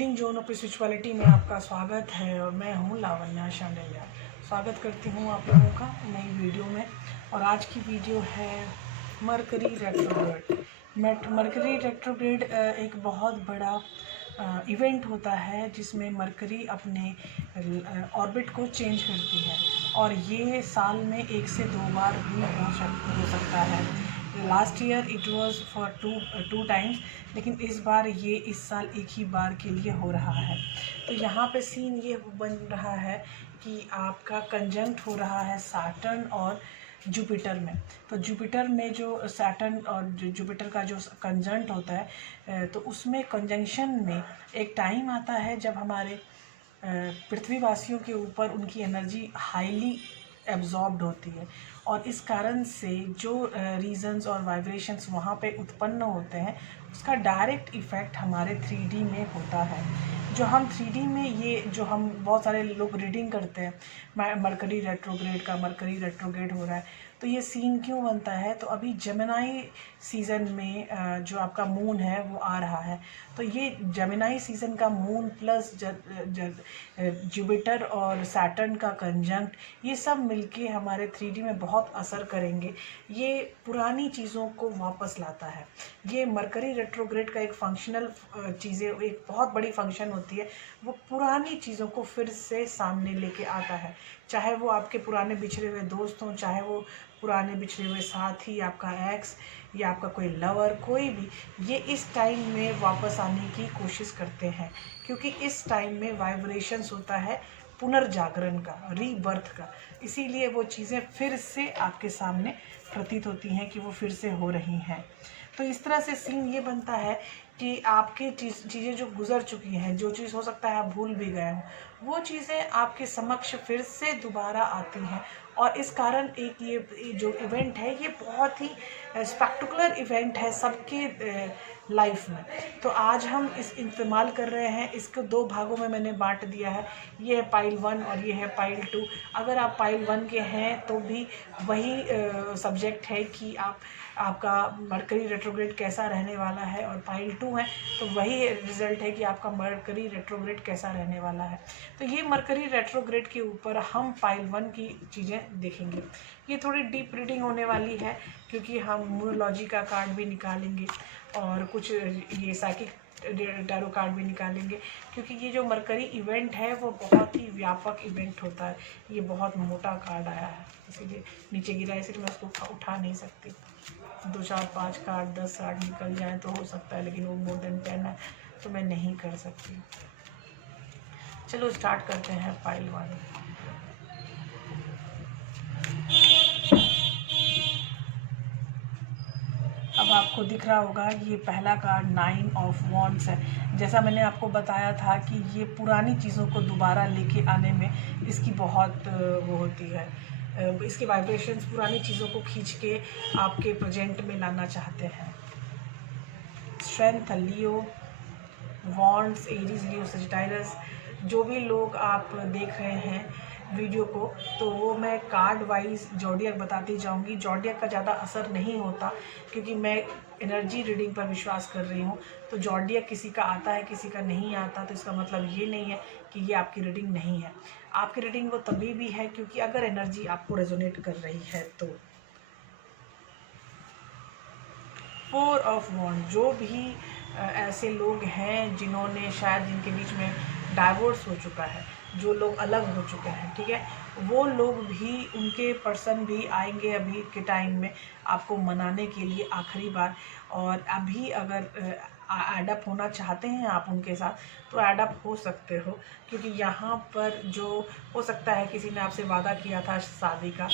Healing zone of spirituality में आपका स्वागत है और मैं हूं लावण्या शांडिल्या। स्वागत करती हूं आप लोगों का नई वीडियो में। और आज की वीडियो है मरकरी रेट्रोग्रेड। मरकरी रेट्रोग्रेड एक बहुत बड़ा इवेंट होता है जिसमें मरकरी अपने ऑर्बिट को चेंज करती है और ये साल में 1 से 2 बार भी हो सकता है। Last year it was for two times, लेकिन इस बार ये इस साल एक ही बार के लिए हो रहा है। तो यहाँ पे सीन ये बन रहा है कि आपका कंजंक्ट हो रहा है सैटर्न और जुपिटर में। तो जुपिटर में जो सैटर्न और जुपिटर का जो कंजंक्ट होता है तो उसमें कंजंक्शन में एक टाइम आता है जब हमारे पृथ्वीवासियों के ऊपर उनकी एनर्जी हाईली एब्जॉर्ब्ड होती है और इस कारण से जो रीजन्स और वाइब्रेशंस वहाँ पे उत्पन्न होते हैं उसका डायरेक्ट इफ़ेक्ट हमारे 3D में होता है। जो हम 3D में ये जो हम बहुत सारे लोग रीडिंग करते हैं मरकरी रेट्रोग्रेड हो रहा है, तो ये सीन क्यों बनता है? तो अभी जेमिनी सीज़न में जो आपका मून है वो आ रहा है। तो ये जेमिनी सीज़न का मून प्लस जुपिटर और सैटर्न का कंजंक्ट, ये सब मिलके हमारे 3D में बहुत असर करेंगे। ये पुरानी चीज़ों को वापस लाता है। ये मरकरी रेट्रोग्रेड का एक फंक्शनल चीज़ें, एक बहुत बड़ी फंक्शन होती है। वो पुरानी चीज़ों को फिर से सामने लेके आता है, चाहे वो आपके पुराने बिछड़े हुए दोस्त हों, चाहे वो पुराने बिछड़े हुए साथी, आपका एक्स या आपका कोई लवर, कोई भी, ये इस टाइम में वापस आने की कोशिश करते हैं क्योंकि इस टाइम में वाइब्रेशंस होता है पुनर्जागरण का, रीबर्थ का। इसीलिए वो चीज़ें फिर से आपके सामने प्रतीत होती हैं कि वो फिर से हो रही हैं। तो इस तरह से सीन ये बनता है कि आपकी चीज़ें जो गुजर चुकी हैं, जो चीज़ हो सकता है आप भूल भी गए हों, वो चीज़ें आपके समक्ष फिर से दोबारा आती हैं। और इस कारण एक ये जो इवेंट है ये बहुत ही स्पेक्टकुलर इवेंट है सबके लाइफ में। तो आज हम इस इस्तेमाल कर रहे हैं। इसको 2 भागों में मैंने बांट दिया है। ये है पाइल 1 और ये है पाइल 2। अगर आप पाइल 1 के हैं तो भी वही सब्जेक्ट है कि आपका मरकरी रेट्रोग्रेड कैसा रहने वाला है, और पाइल 2 है तो वही रिजल्ट है कि आपका मरकरी रेट्रोग्रेड कैसा रहने वाला है। तो ये मरकरी रेट्रोग्रेड के ऊपर हम पाइल 1 की चीज़ें देखेंगे। ये थोड़ी डीप रीडिंग होने वाली है क्योंकि हम न्यूमरोलॉजी का कार्ड भी निकालेंगे और कुछ ये साइकिक टैरो कार्ड भी निकालेंगे, क्योंकि ये जो मरकरी इवेंट है वो बहुत ही व्यापक इवेंट होता है। ये बहुत मोटा कार्ड आया है, इसीलिए नीचे गिरा है, इसलिए मैं उसको उठा नहीं सकती। 2 4 5 कार्ड 10 कार्ड निकल जाए तो हो सकता है, लेकिन वो मोर देन 10 है तो मैं नहीं कर सकती। चलो स्टार्ट करते हैं पाइल 1। अब आपको दिख रहा होगा ये पहला कार्ड 9 ऑफ वॉन्ड्स है। जैसा मैंने आपको बताया था कि ये पुरानी चीज़ों को दोबारा लेके आने में इसकी बहुत वो होती है, इसकी वाइब्रेशंस पुरानी चीज़ों को खींच के आपके प्रेजेंट में लाना चाहते हैं। स्ट्रेंथ, लियो, वॉन्ड्स, एरीज, लियो, सजिटायरस। जो भी लोग आप देख रहे हैं वीडियो को, तो वो मैं कार्ड वाइज जॉडियक बताती जाऊंगी। जॉडियक का ज़्यादा असर नहीं होता क्योंकि मैं एनर्जी रीडिंग पर विश्वास कर रही हूँ। तो जॉडियक किसी का आता है, किसी का नहीं आता, तो इसका मतलब ये नहीं है कि ये आपकी रीडिंग नहीं है। आपकी रीडिंग वो तभी भी है क्योंकि अगर एनर्जी आपको रेजोनेट कर रही है तो। 4 ऑफ वॉन्ड, जो भी ऐसे लोग हैं जिन्होंने शायद, जिनके बीच में डाइवोर्स हो चुका है, जो लोग अलग हो चुके हैं, ठीक है, वो लोग भी, उनके पर्सन भी आएंगे अभी के टाइम में आपको मनाने के लिए आखिरी बार। और अभी अगर एडअप होना चाहते हैं आप उनके साथ तो एडअप हो सकते हो, क्योंकि यहाँ पर जो हो सकता है किसी ने आपसे वादा किया था शादी का,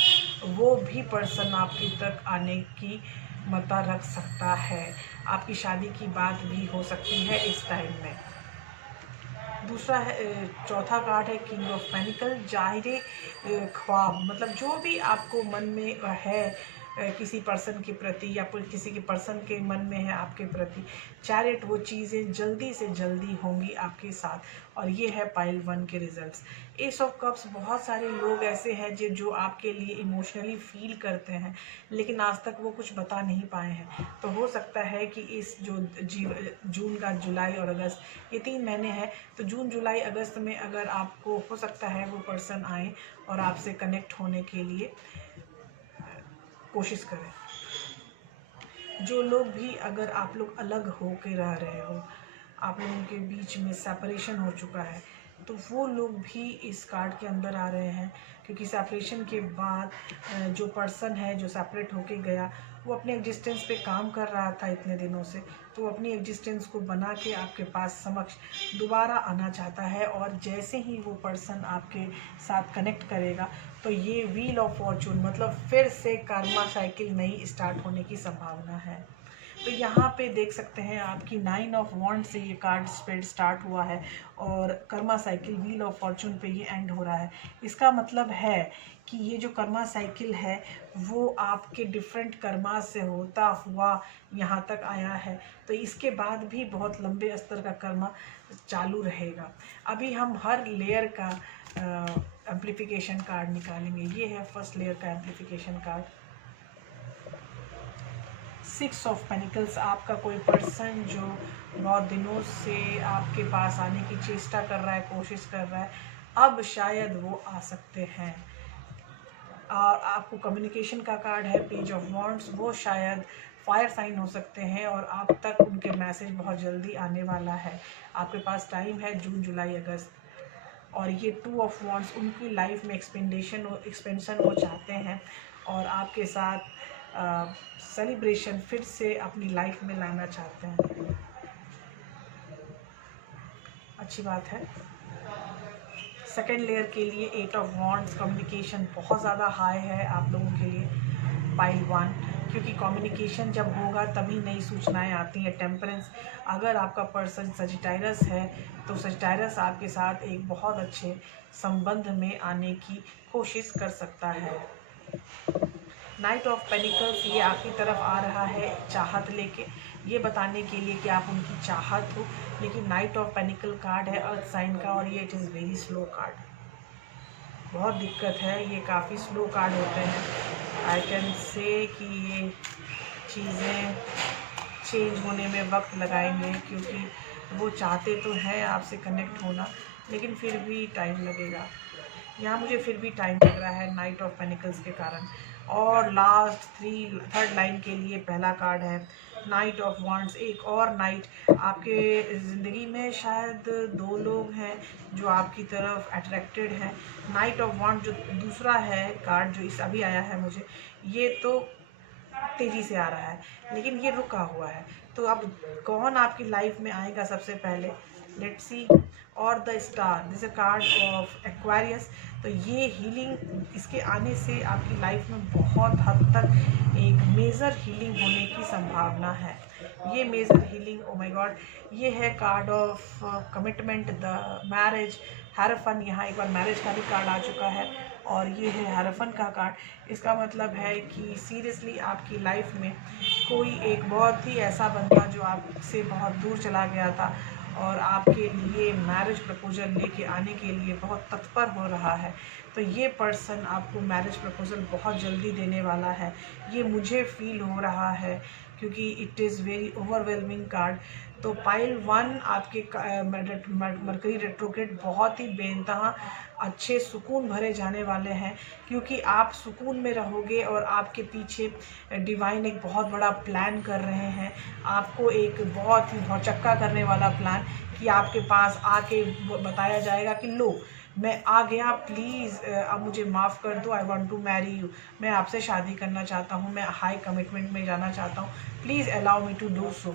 वो भी पर्सन आपकी तक आने की मता रख सकता है। आपकी शादी की बात भी हो सकती है इस टाइम में। दूसरा है, चौथा कार्ड है किंग ऑफ पेनिकल, जाहिर ख्वाब, मतलब जो भी आपको मन में है किसी पर्सन के प्रति या फिर किसी के पर्सन के मन में है आपके प्रति। चैरियट वो चीज़ें जल्दी से जल्दी होंगी आपके साथ, और ये है पाइल 1 के रिजल्ट्स। एस ऑफ कप्स, बहुत सारे लोग ऐसे हैं जो आपके लिए इमोशनली फील करते हैं, लेकिन आज तक वो कुछ बता नहीं पाए हैं। तो हो सकता है कि इस जो जून का, जुलाई और अगस्त, ये 3 महीने हैं, तो जून जुलाई अगस्त में अगर आपको हो सकता है वो पर्सन आए और आपसे कनेक्ट होने के लिए कोशिश करें। जो लोग भी, अगर आप लोग अलग हो के रह रहे हो, आप लोगों के बीच में सेपरेशन हो चुका है, तो वो लोग भी इस कार्ड के अंदर आ रहे हैं, क्योंकि सेपरेशन के बाद जो पर्सन है जो सेपरेट होके गया, वो अपने एग्जिस्टेंस पे काम कर रहा था इतने दिनों से, तो वो अपनी एग्जिस्टेंस को बना के आपके पास समक्ष दोबारा आना चाहता है। और जैसे ही वो पर्सन आपके साथ कनेक्ट करेगा, तो ये व्हील ऑफ फॉर्चून, मतलब फिर से कर्मा साइकिल नई स्टार्ट होने की संभावना है। तो यहाँ पे देख सकते हैं आपकी 9 ऑफ वॉन्ड से ये कार्ड स्प्रेड स्टार्ट हुआ है, और Karma cycle wheel of Fortune पे ये एंड हो रहा है। इसका मतलब है कि ये जो कर्मा साइकिल है वो आपके डिफरेंट कर्मा से होता हुआ यहाँ तक आया है, तो इसके बाद भी बहुत लंबे स्तर का कर्मा चालू रहेगा। अभी हम हर लेयर का एम्प्लीफिकेशन कार्ड निकालेंगे। ये है फर्स्ट लेयर का एम्प्लीफिकेशन कार्ड, 6 ऑफ पेनिकल्स। आपका कोई पर्सन जो बहुत दिनों से आपके पास आने की चेष्टा कर रहा है, कोशिश कर रहा है, अब शायद वो आ सकते हैं। और आपको कम्युनिकेशन का कार्ड है पेज ऑफ वॉन्ड्स, वो शायद फायर साइन हो सकते हैं और आप तक उनके मैसेज बहुत जल्दी आने वाला है। आपके पास टाइम है जून जुलाई अगस्त। और ये 2 ऑफ वॉन्ड्स, उनकी लाइफ में एक्सपेंशन वो चाहते हैं और आपके साथ सेलिब्रेशन फिर से अपनी लाइफ में लाना चाहते हैं। अच्छी बात है। सेकेंड लेयर के लिए 8 ऑफ वॉन्ड्स, कम्युनिकेशन बहुत ज़्यादा हाई है आप लोगों के लिए पाइल 1, क्योंकि कम्युनिकेशन जब होगा तभी नई सूचनाएं आती हैं। टेम्परेंस, अगर आपका पर्सन सजिटायरस है तो सजिटायरस आपके साथ एक बहुत अच्छे संबंध में आने की कोशिश कर सकता है। नाइट ऑफ पेनिकल्स, ये आपकी तरफ आ रहा है चाहत लेके, ये बताने के लिए कि आप उनकी चाहत हो, लेकिन नाइट ऑफ पेनिकल कार्ड है अर्थ साइन का, और ये it is very slow card. बहुत दिक्कत है, ये काफ़ी स्लो कार्ड होते हैं। आई कैन से कि ये चीज़ें चेंज होने में वक्त लगाएंगे, क्योंकि वो चाहते तो हैं आपसे कनेक्ट होना, लेकिन फिर भी टाइम लगेगा। यहाँ मुझे फिर भी टाइम लग रहा है नाइट ऑफ पेनिकल्स के कारण। और लास्ट थर्ड लाइन के लिए पहला कार्ड है नाइट ऑफ वॉन्ड्स। एक और नाइट, आपके ज़िंदगी में शायद 2 लोग हैं जो आपकी तरफ अट्रैक्टेड हैं। नाइट ऑफ वॉन्ड जो दूसरा है कार्ड जो इस अभी आया है मुझे, ये तो तेज़ी से आ रहा है, लेकिन ये रुका हुआ है। तो अब कौन आपकी लाइफ में आएगा सबसे पहले, लेट्स सी। और the star, this a card of Aquarius. तो ये हीलिंग, इसके आने से आपकी लाइफ में बहुत हद तक एक मेजर हीलिंग होने की संभावना है। ये major healing, oh my god, ये है card of commitment, the marriage, hierophant. यहाँ एक बार मैरिज का भी कार्ड आ चुका है, और ये है हैरफन का कार्ड। इसका मतलब है कि सीरियसली आपकी लाइफ में कोई एक बहुत ही ऐसा बंदा जो आपसे बहुत दूर चला गया था और आपके लिए मैरिज प्रपोजल लेके आने के लिए बहुत तत्पर हो रहा है, तो ये पर्सन आपको मैरिज प्रपोजल बहुत जल्दी देने वाला है। ये मुझे फील हो रहा है, क्योंकि it is very overwhelming card. तो पाइल 1 आपके मरकरी रेट्रोग्रेड बहुत ही बेइंतहा अच्छे सुकून भरे जाने वाले हैं, क्योंकि आप सुकून में रहोगे और आपके पीछे डिवाइन एक बहुत बड़ा प्लान कर रहे हैं। आपको एक बहुत ही भौचक्का करने वाला प्लान, कि आपके पास आके बताया जाएगा कि लो मैं आ गया, प्लीज़ अब मुझे माफ़ कर दो, I want to marry you, मैं आपसे शादी करना चाहता हूँ, मैं हाई कमिटमेंट में जाना चाहता हूँ, please allow me to do so.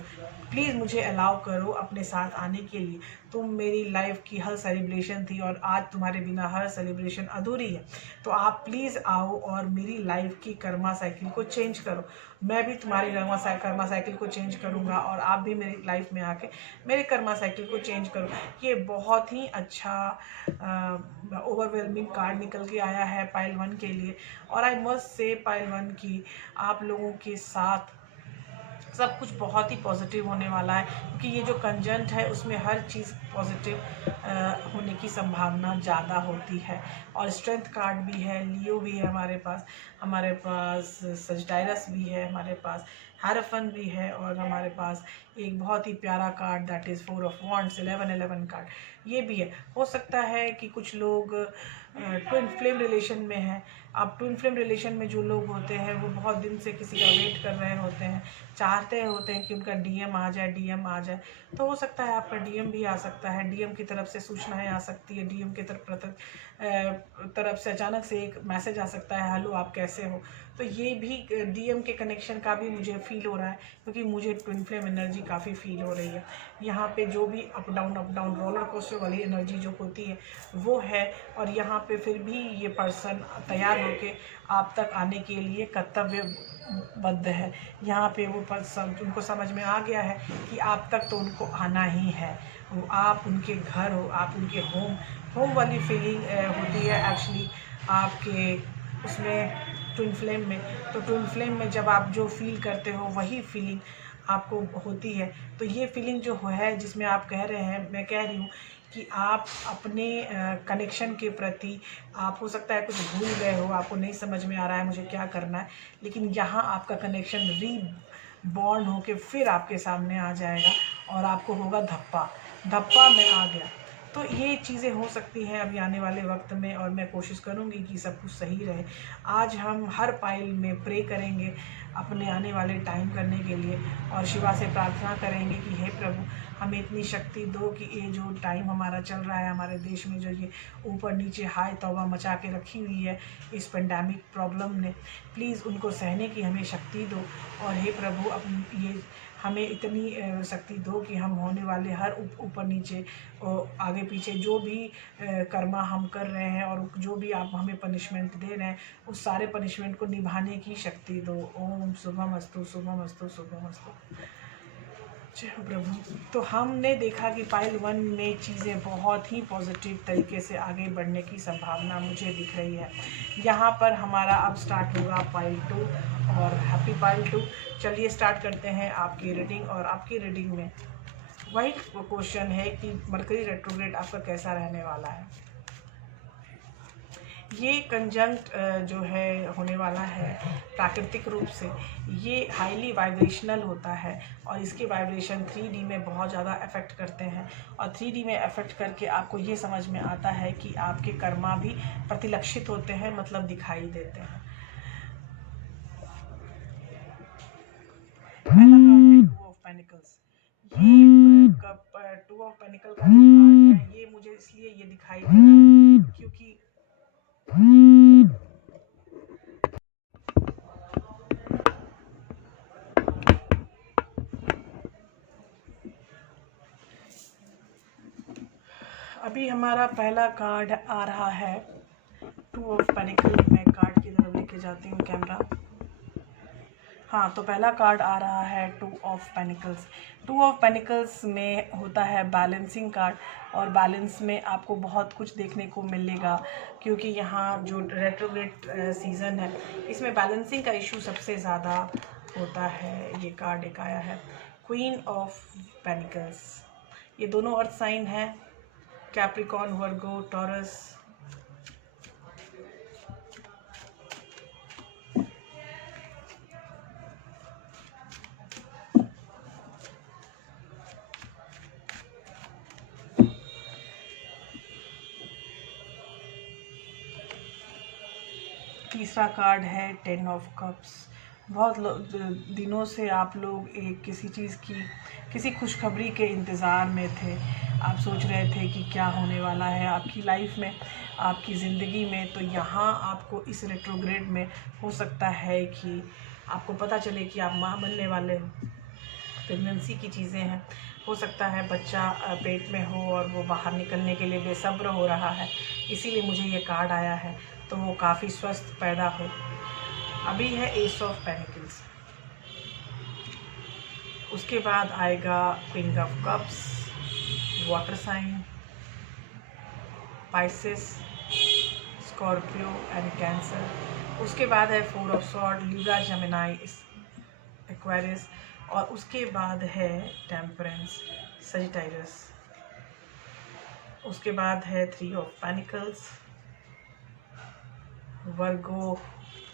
Please मुझे अलाउ करो अपने साथ आने के लिए। तुम मेरी लाइफ की हर सेलिब्रेशन थी और आज तुम्हारे बिना हर सेलिब्रेशन अधूरी है। तो आप प्लीज़ आओ और मेरी लाइफ की कर्मा साइकिल को चेंज करो। मैं भी तुम्हारी कर्मा साइकिल को चेंज करूँगा और आप भी मेरी लाइफ में आके मेरे कर्मा साइकिल को चेंज करो। ये बहुत ही अच्छा ओवरवेलमिंग कार्ड निकल के आया है पाइल 1 के लिए। और आई मस्ट से पाइल 1 की आप लोगों के साथ सब कुछ बहुत ही पॉजिटिव होने वाला है, क्योंकि ये जो कंजंट है उसमें हर चीज़ पॉजिटिव होने की संभावना ज़्यादा होती है। और स्ट्रेंथ कार्ड भी है, लियो भी है हमारे पास सजिटायरस भी है, हमारे पास हायरोफेंट भी है, और हमारे पास एक बहुत ही प्यारा card that is 4 of wands 11 card ये भी है। हो सकता है कि कुछ लोग ट्विन फ्लेम रिलेशन में हैं। अब ट्विन फ्लेम रिलेशन में जो लोग होते हैं वो बहुत दिन से किसी का वेट कर रहे होते हैं, चाहते होते हैं कि उनका डीएम आ जाए। तो हो सकता है आपका डीएम भी आ सकता है, डीएम की तरफ से सूचनाएं आ सकती है, डीएम की तरफ से अचानक से एक मैसेज आ सकता है, हेलो आप कैसे हो। तो ये भी डीएम के कनेक्शन का भी मुझे फील हो रहा है, क्योंकि मुझे ट्विन फ्लेम एनर्जी काफ़ी फील हो रही है। यहाँ पे जो भी अप डाउन रोलर कोस्टर वाली एनर्जी जो होती है वो है, और यहाँ पे फिर भी ये पर्सन तैयार होके आप तक आने के लिए कर्तव्यबद्ध है। यहाँ पे वो पर्सन उनको समझ में आ गया है कि आप तक तो उनको आना ही है। वो आप उनके घर हो, आप उनके होम वाली फीलिंग होती है एक्चुअली आपके उसमें ट्विन फ्लेम में। तो ट्विन फ्लेम में जब आप जो फील करते हो वही फीलिंग आपको होती है। तो ये फीलिंग जो है जिसमें आप कह रहे हैं, मैं कह रही हूँ कि आप अपने कनेक्शन के प्रति आप हो सकता है कुछ भूल गए हो, आपको नहीं समझ में आ रहा है मुझे क्या करना है, लेकिन यहाँ आपका कनेक्शन रीबॉर्न होके फिर आपके सामने आ जाएगा और आपको होगा धप्पा मैं आ गया। तो ये चीज़ें हो सकती हैं अभी आने वाले वक्त में, और मैं कोशिश करूँगी कि सब कुछ सही रहे। आज हम हर पाइल में प्रे करेंगे अपने आने वाले टाइम करने के लिए, और शिवा से प्रार्थना करेंगे कि हे प्रभु हमें इतनी शक्ति दो कि ये जो टाइम हमारा चल रहा है हमारे देश में, जो ये ऊपर नीचे हाय तौबा मचा के रखी हुई है इस पेंडेमिक प्रॉब्लम ने, प्लीज़ उनको सहने की हमें शक्ति दो। और हे प्रभु ये हमें इतनी शक्ति दो कि हम होने वाले हर ऊपर नीचे आगे पीछे जो भी कर्मा हम कर रहे हैं और जो भी आप हमें पनिशमेंट दे रहे हैं उस सारे पनिशमेंट को निभाने की शक्ति दो। ओम शुभमस्तु शुभमस्तु शुभमस्तु। जय हो प्रभु। तो हमने देखा कि पाइल 1 में चीज़ें बहुत ही पॉजिटिव तरीके से आगे बढ़ने की संभावना मुझे दिख रही है। यहाँ पर हमारा अब स्टार्ट होगा पाइल 2, और हैप्पी पाइल 2। चलिए स्टार्ट करते हैं आपकी रीडिंग। और आपकी रीडिंग में वही क्वेश्चन है कि मरकरी रेट्रोग्रेड आपका कैसा रहने वाला है। ये कंजंक्ट जो है होने वाला है प्राकृतिक रूप से, ये हाईली वाइब्रेशनल होता है और इसके वाइब्रेशन 3D में बहुत ज़्यादा अफेक्ट करते हैं। और 3D में अफेक्ट करके आपको ये समझ में आता है कि आपके कर्मा भी प्रतिलक्षित होते हैं, मतलब दिखाई देते हैं। पहला कार्ड है 2 ऑफ पेनिकल्स। ये 2 ऑफ पेनिकल का जो कार्ड है ये मुझे इसलिए ये दिखाई दे रहा है क्योंकि अभी हमारा पहला कार्ड आ रहा है 2 ऑफ पेनिकल। मैं कार्ड की तरफ लेके जाती हूँ कैमरा। हाँ, तो पहला कार्ड आ रहा है 2 ऑफ पेनिकल्स। 2 ऑफ पेनिकल्स में होता है बैलेंसिंग कार्ड, और बैलेंस में आपको बहुत कुछ देखने को मिलेगा क्योंकि यहाँ जो रेट्रोग्रेड सीज़न है इसमें बैलेंसिंग का इशू सबसे ज़्यादा होता है। ये कार्ड एक आया है क्वीन ऑफ पेनिकल्स। ये दोनों अर्थ साइन है, कैप्रिकॉर्न, वर्गो, टॉरस। तीसरा कार्ड है 10 ऑफ कप्स। बहुत दिनों से आप लोग किसी चीज़ की, किसी खुशखबरी के इंतज़ार में थे। आप सोच रहे थे कि क्या होने वाला है आपकी लाइफ में, आपकी ज़िंदगी में। तो यहाँ आपको इस रेट्रोग्रेड में हो सकता है कि आपको पता चले कि आप माँ बनने वाले हो। प्रेगनेंसी की चीज़ें हैं। हो सकता है बच्चा पेट में हो और वो बाहर निकलने के लिए बेसब्र हो रहा है, इसीलिए मुझे ये कार्ड आया है, तो वो काफ़ी स्वस्थ पैदा हो। अभी है एस ऑफ पेनिकल्स, उसके बाद आएगा queen of cups, water sign, Pisces, Scorpio and Cancer. उसके बाद है four of sword, Libra, Gemini, Aquarius. और उसके बाद है टेम्परेंस, सजिटेरियस। उसके बाद है three of pentacles, Virgo,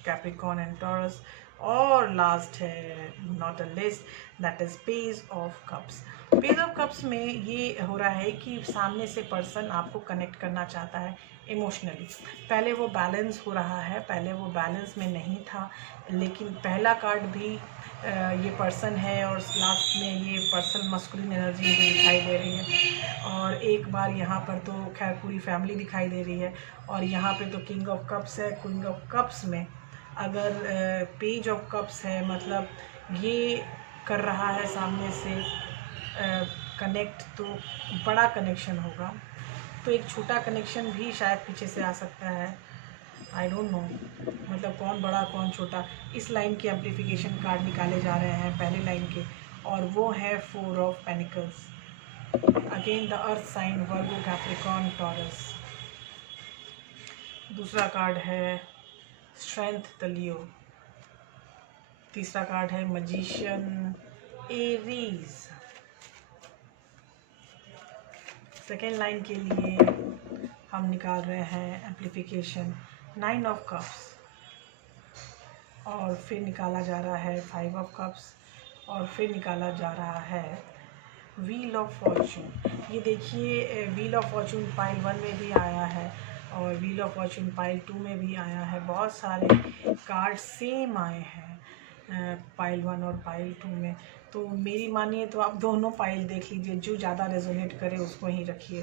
Capricorn and Taurus. और लास्ट है not a list, that is page of cups. Page of cups में ये हो रहा है कि सामने से पर्सन आपको कनेक्ट करना चाहता है इमोशनली। पहले वो बैलेंस हो रहा है, पहले वो बैलेंस में नहीं था, लेकिन पहला कार्ड भी ये पर्सन है और लास्ट में ये पर्सन मस्कुलिन एनर्जी मुझे दिखाई दे रही है। और एक बार यहाँ पर तो खैर पूरी फैमिली दिखाई दे रही है। और यहाँ पे तो किंग ऑफ कप्स है। किंग ऑफ कप्स में अगर पेज ऑफ कप्स है, मतलब ये कर रहा है सामने से कनेक्ट, तो बड़ा कनेक्शन होगा। तो एक छोटा कनेक्शन भी शायद पीछे से आ सकता है, आई डोंट नो, मतलब कौन बड़ा कौन छोटा। इस लाइन के एम्प्लीफिकेशन कार्ड निकाले जा रहे हैं पहले लाइन के, और वो है four of pentacles. Again the earth sign, Virgo, Capricorn, Taurus. दूसरा कार्ड है स्ट्रेंथ, द लियो। तीसरा कार्ड है मैजिशियन, एरीज। सेकेंड लाइन के लिए हम निकाल रहे हैं एम्प्लीफिकेशन, नाइन ऑफ कप्स। और फिर निकाला जा रहा है फाइव ऑफ कप्स। और फिर निकाला जा रहा है व्हील ऑफ फॉर्चून। ये देखिए, व्हील ऑफ फॉर्चून पाइल 1 में भी आया है और व्हील ऑफ फॉर्चून पाइल 2 में भी आया है। बहुत सारे कार्ड सेम आए हैं पाइल 1 और पाइल 2 में। तो मेरी मानिए तो आप दोनों पाइल देख लीजिए, जो ज़्यादा रेजोनेट करे उसको ही रखिए।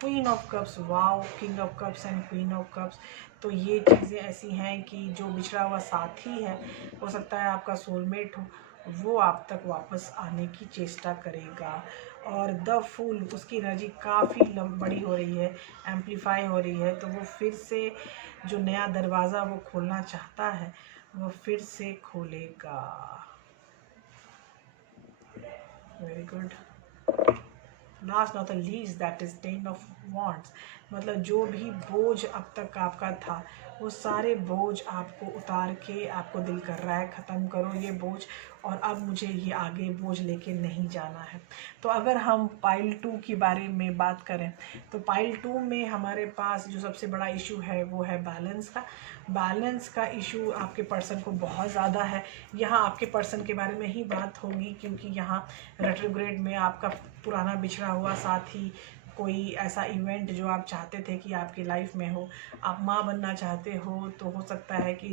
Queen of cups, wow, king of cups and queen of cups. तो ये चीज़ें ऐसी हैं कि जो बिछड़ा हुआ साथी है, हो सकता है आपका सोलमेट हो, वो आप तक वापस आने की चेष्टा करेगा। और द फूल, उसकी एनर्जी काफ़ी बड़ी हो रही है, एम्पलीफाई हो रही है। तो वो फिर से जो नया दरवाज़ा वो खोलना चाहता है, वो फिर से खोलेगा। Very good. Last not the least, that is 10 of wands. मतलब जो भी बोझ अब तक आपका था, वो सारे बोझ आपको उतार के आपको दिल कर रहा है ख़त्म करो ये बोझ, और अब मुझे ये आगे बोझ लेके नहीं जाना है। तो अगर हम पाइल 2 के बारे में बात करें, तो पाइल 2 में हमारे पास जो सबसे बड़ा इशू है वो है बैलेंस का। बैलेंस का इशू आपके पर्सन को बहुत ज़्यादा है। यहाँ आपके पर्सन के बारे में ही बात होगी, क्योंकि यहाँ रेट्रोग्रेड में आपका पुराना बिछड़ा हुआ साथी, कोई ऐसा इवेंट जो आप चाहते थे कि आपकी लाइफ में हो, आप माँ बनना चाहते हो, तो हो सकता है कि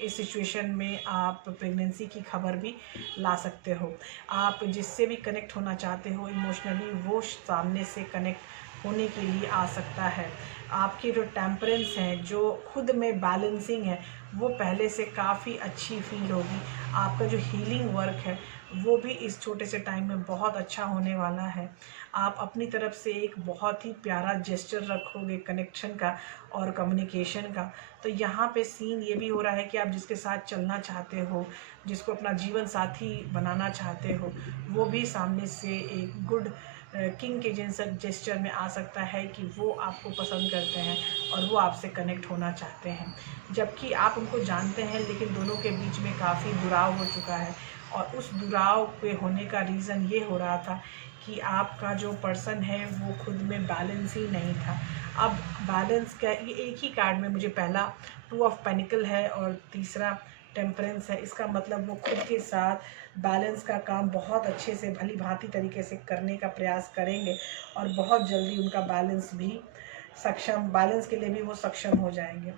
इस सिचुएशन में आप प्रेगनेंसी की खबर भी ला सकते हो। आप जिससे भी कनेक्ट होना चाहते हो इमोशनली, वो सामने से कनेक्ट होने के लिए आ सकता है। आपकी जो टेम्परेंस है, जो खुद में बैलेंसिंग है, वो पहले से काफ़ी अच्छी फील होगी। आपका जो हीलिंग वर्क है वो भी इस छोटे से टाइम में बहुत अच्छा होने वाला है। आप अपनी तरफ से एक बहुत ही प्यारा जेस्चर रखोगे कनेक्शन का और कम्युनिकेशन का। तो यहाँ पे सीन ये भी हो रहा है कि आप जिसके साथ चलना चाहते हो, जिसको अपना जीवन साथी बनाना चाहते हो, वो भी सामने से एक गुड किंग के जेस्चर में आ सकता है कि वो आपको पसंद करते हैं और वो आपसे कनेक्ट होना चाहते हैं। जबकि आप उनको जानते हैं, लेकिन दोनों के बीच में काफ़ी दुराव हो चुका है। और उस दुराव पे होने का रीज़न ये हो रहा था कि आपका जो पर्सन है वो खुद में बैलेंस ही नहीं था। अब बैलेंस का ये एक ही कार्ड में मुझे पहला 2 ऑफ पेनिकल है और तीसरा टेम्परेंस है। इसका मतलब वो खुद के साथ बैलेंस का काम बहुत अच्छे से भली भांति तरीके से करने का प्रयास करेंगे और बहुत जल्दी उनका बैलेंस के लिए भी वो सक्षम हो जाएंगे।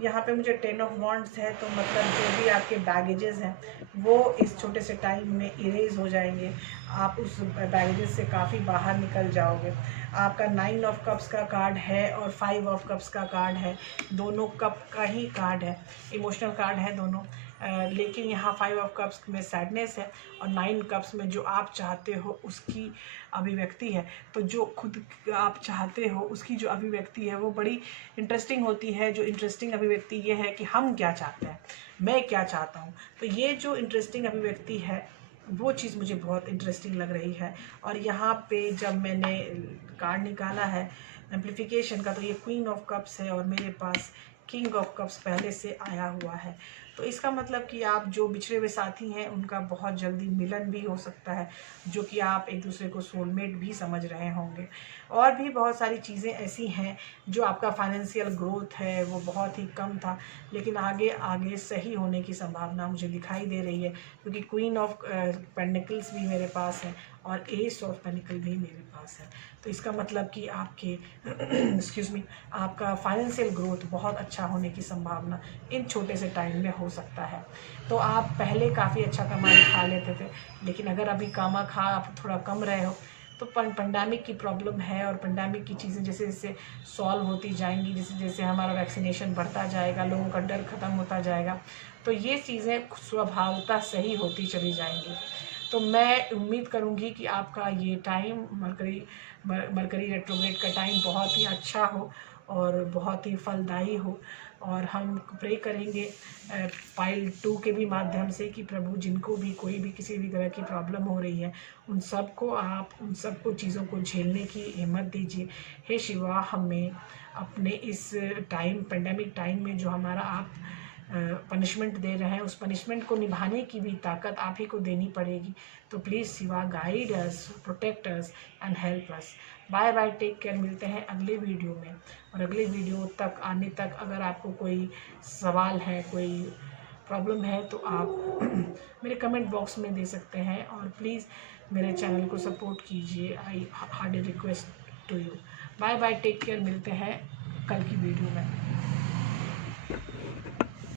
यहाँ पे मुझे 10 ऑफ वॉन्ड्स है, तो मतलब जो भी आपके बैगेजेस हैं वो इस छोटे से टाइम में इरेज हो जाएंगे। आप उस बैगेजेस से काफ़ी बाहर निकल जाओगे। आपका 9 ऑफ कप्स का कार्ड है और 5 ऑफ कप्स का कार्ड है, दोनों कप का ही कार्ड है, इमोशनल कार्ड है दोनों। लेकिन यहाँ 5 ऑफ कप्स में सैडनेस है और 9 कप्स में जो आप चाहते हो उसकी अभिव्यक्ति है। तो जो खुद आप चाहते हो उसकी जो अभिव्यक्ति है वो बड़ी इंटरेस्टिंग होती है। जो इंटरेस्टिंग अभिव्यक्ति ये है कि हम क्या चाहते हैं, मैं क्या चाहता हूँ। तो ये जो इंटरेस्टिंग अभिव्यक्ति है वो चीज़ मुझे बहुत इंटरेस्टिंग लग रही है। और यहाँ पे जब मैंने कार्ड निकाला है एम्प्लीफिकेशन का, तो ये क्वीन ऑफ कप्स है और मेरे पास किंग ऑफ कप्स पहले से आया हुआ है। तो इसका मतलब कि आप जो बिछड़े हुए साथी हैं उनका बहुत जल्दी मिलन भी हो सकता है, जो कि आप एक दूसरे को सोलमेट भी समझ रहे होंगे। और भी बहुत सारी चीज़ें ऐसी हैं जो आपका फाइनेंशियल ग्रोथ है वो बहुत ही कम था, लेकिन आगे आगे सही होने की संभावना मुझे दिखाई दे रही है, क्योंकि क्वीन ऑफ पेंटिकल्स भी मेरे पास है और एस ऑफ पेंटिकल भी मेरे पास है। तो इसका मतलब कि आपके एक्सक्यूज़ मी, आपका फाइनेंशियल ग्रोथ बहुत अच्छा होने की संभावना इन छोटे से टाइम में हो सकता है। तो आप पहले काफ़ी अच्छा कमा खा लेते थे, लेकिन अगर अभी कामा खा आप थोड़ा कम रहे हो तो पेंडेमिक की प्रॉब्लम है, और पेंडेमिक की चीज़ें जैसे जैसे सॉल्व होती जाएंगी, जैसे जैसे हमारा वैक्सीनेशन बढ़ता जाएगा, लोगों का डर ख़त्म होता जाएगा, तो ये चीज़ें स्वभावतः सही होती चली जाएंगी। तो मैं उम्मीद करूँगी कि आपका ये टाइम मरकरी रेट्रोग्रेड का टाइम बहुत ही अच्छा हो और बहुत ही फलदायी हो। और हम प्रे करेंगे पाइल 2 के भी माध्यम से कि प्रभु जिनको भी कोई भी किसी भी तरह की प्रॉब्लम हो रही है उन सबको चीज़ों को झेलने की हिम्मत दीजिए। हे शिवा, हमें अपने इस टाइम पेंडेमिक टाइम में जो हमारा आप पनिशमेंट दे रहे हैं उस पनिशमेंट को निभाने की भी ताकत आप ही को देनी पड़ेगी। तो please Shiva, guide us, protect us and help us. Bye bye, take care. मिलते हैं अगले वीडियो में। और अगले वीडियो तक आने तक अगर आपको कोई सवाल है, कोई प्रॉब्लम है, तो आप मेरे कमेंट बॉक्स में दे सकते हैं। और प्लीज़ मेरे चैनल को सपोर्ट कीजिए। I hardly request to you. Bye bye, take care. मिलते हैं कल की वीडियो में।